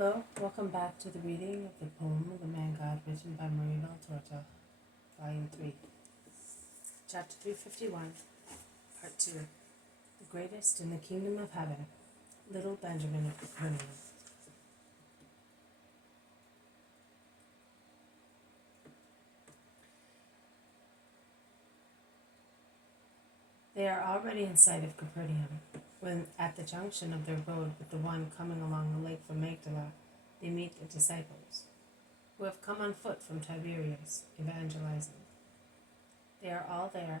Hello, welcome back to the reading of the poem The Man God, written by Marie Valtorta, Volume 3, Chapter 351, Part 2. The Greatest in the Kingdom of Heaven, LittleBenjamin of Capernaum. They are already in sight of Capernaum, when at the junction of their road with the one coming along the lake from Magdala, they meet the disciples, who have come on foot from Tiberias, evangelizing. They are all there,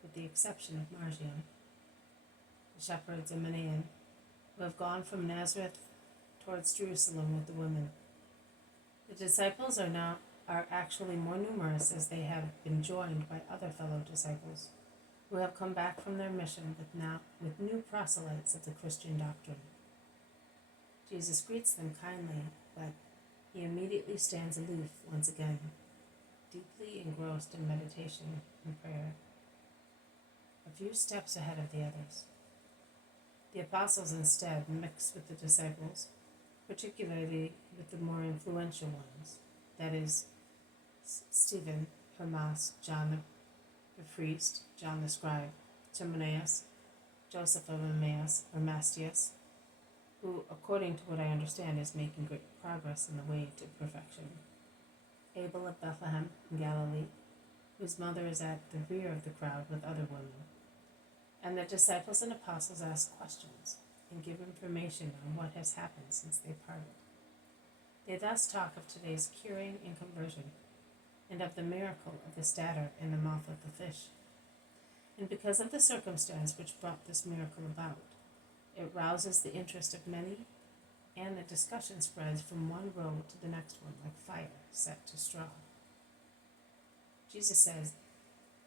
with the exception of Marcion, the shepherds and Manaen, who have gone from Nazareth towards Jerusalem with the women. The disciples are actually more numerous, as they have been joined by other fellow disciples, who have come back from their mission with new proselytes of the Christian doctrine. Jesus greets them kindly, but he immediately stands aloof once again, deeply engrossed in meditation and prayer, a few steps ahead of the others. The apostles instead mix with the disciples, particularly with the more influential ones, that is, Stephen, Hermas, John the priest, John the scribe, Timaeus, Joseph of Emmaus, or Mastius, who, according to what I understand, is making great progress in the way to perfection, Abel of Bethlehem in Galilee, whose mother is at the rear of the crowd with other women. And the disciples and apostles ask questions and give information on what has happened since they parted. They thus talk of today's curing and conversion, and of the miracle of the stater in the mouth of the fish. And because of the circumstance which brought this miracle about, it rouses the interest of many, and the discussion spreads from one road to the next one like fire set to straw. Jesus says,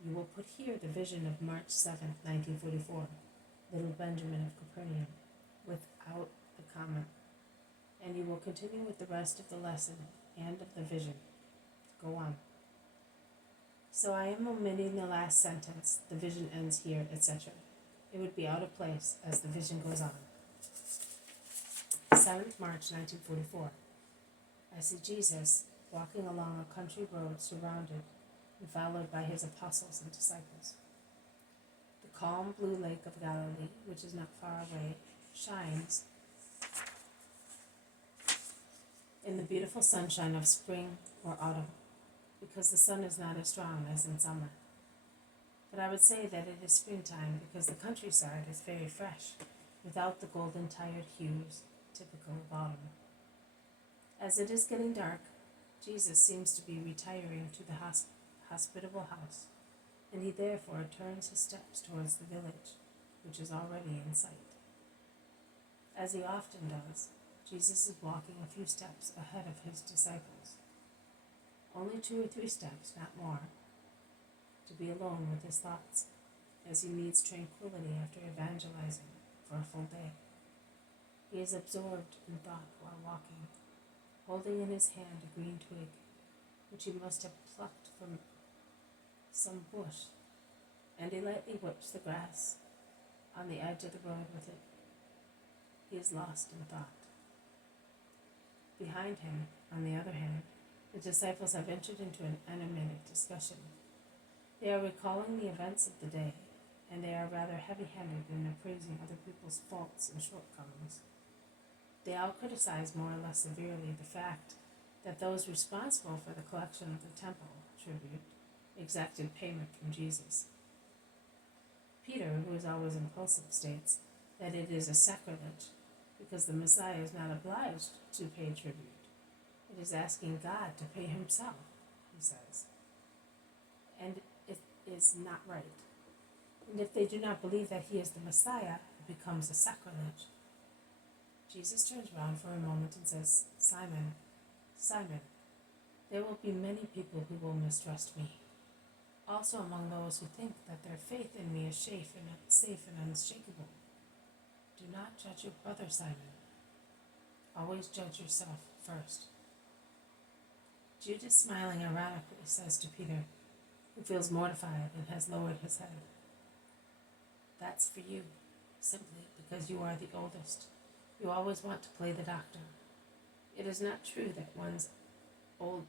"You will put here the vision of March 7th, 1944, LittleBenjamin of Capernaum, without the comma, and you will continue with the rest of the lesson and of the vision. Go on." So I am omitting the last sentence, "the vision ends here," etc. It would be out of place as the vision goes on. 7th March 1944. I see Jesus walking along a country road surrounded and followed by his apostles and disciples. The calm blue lake of Galilee, which is not far away, shines in the beautiful sunshine of spring or autumn, because the sun is not as strong as in summer. But I would say that it is springtime because the countryside is very fresh, without the golden tired hues typical of autumn. As it is getting dark, Jesus seems to be retiring to the hospitable house, and he therefore turns his steps towards the village, which is already in sight. As he often does, Jesus is walking a few steps ahead of his disciples. Only 2 or 3 steps, not more, to be alone with his thoughts, as he needs tranquility after evangelizing for a full day. He is absorbed in thought while walking, holding in his hand a green twig, which he must have plucked from some bush, and he lightly whips the grass on the edge of the road with it. He is lost in thought. Behind him, on the other hand, the disciples have entered into an animated discussion. They are recalling the events of the day, and they are rather heavy-handed in appraising other people's faults and shortcomings. They all criticize more or less severely the fact that those responsible for the collection of the temple tribute exacted payment from Jesus. Peter, who is always impulsive, states that it is a sacrilege because the Messiah is not obliged to pay tribute. It is asking God to pay himself, he says. And it is not right. And if they do not believe that he is the Messiah, it becomes a sacrilege. Jesus turns around for a moment and says, "Simon, Simon, there will be many people who will mistrust me. Also among those who think that their faith in me is safe and unshakable. Do not judge your brother, Simon. Always judge yourself first." Judas, smiling ironically, says to Peter, who feels mortified and has lowered his head, "That's for you, simply because you are the oldest. You always want to play the doctor. is not true that one's old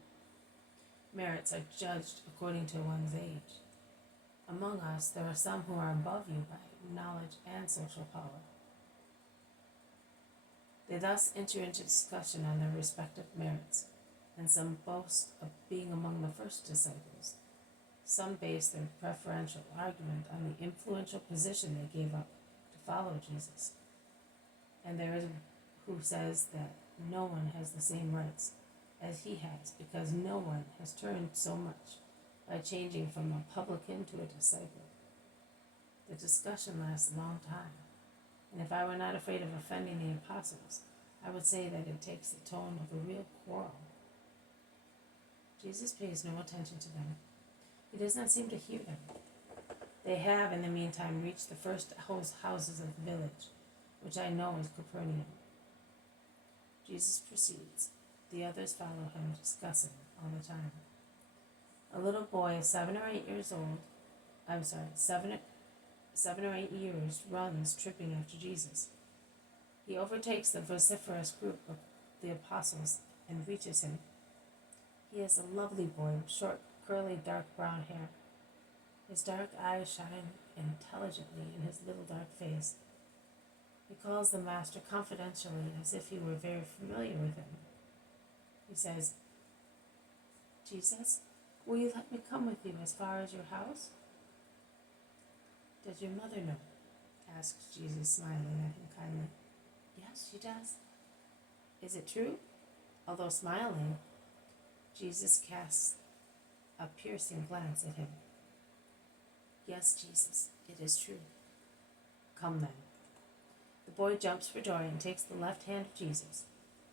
merits are judged according to one's age. Among us, there are some who are above you by knowledge and social power. They thus enter into discussion on their respective merits, and some boast of being among the first disciples. Some base their preferential argument on the influential position they gave up to follow Jesus. And there is who says that no one has the same rights as he has, because no one has turned so much by changing from a publican to a disciple. The discussion lasts a long time, and if I were not afraid of offending the apostles, I would say that it takes the tone of a real quarrel. Jesus pays no attention to them. He does not seem to hear them. They have, in the meantime, reached the first houses of the village, which I know is Capernaum. Jesus proceeds. The others follow him, discussing all the time. A little boy, 7 or 8 years, runs tripping after Jesus. He overtakes the vociferous group of the apostles and reaches him. He is a lovely boy with short, curly, dark brown hair. His dark eyes shine intelligently in his little dark face. He calls the master confidentially as if he were very familiar with him. He says, "Jesus, will you let me come with you as far as your house?" "Does your mother know?" asks Jesus, smiling at him kindly. "Yes, she does." "Is it true?" Although smiling, Jesus casts a piercing glance at him. "Yes, Jesus, it is true." "Come then." The boy jumps for joy and takes the left hand of Jesus,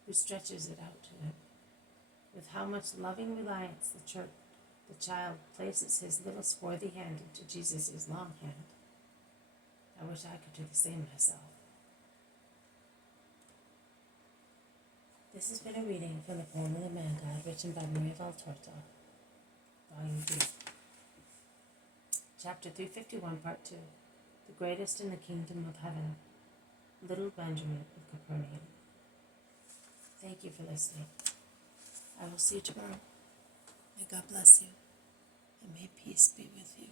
who stretches it out to him. With how much loving reliance the child places his little swarthy hand into Jesus' long hand. I wish I could do the same myself. This has been a reading from the poem of the Man God, written by Maria Valtorta, Volume 3. Chapter 351, Part 2. The Greatest in the Kingdom of Heaven, LittleBenjamin of Capernaum. Thank you for listening. I will see you tomorrow. May God bless you, and may peace be with you.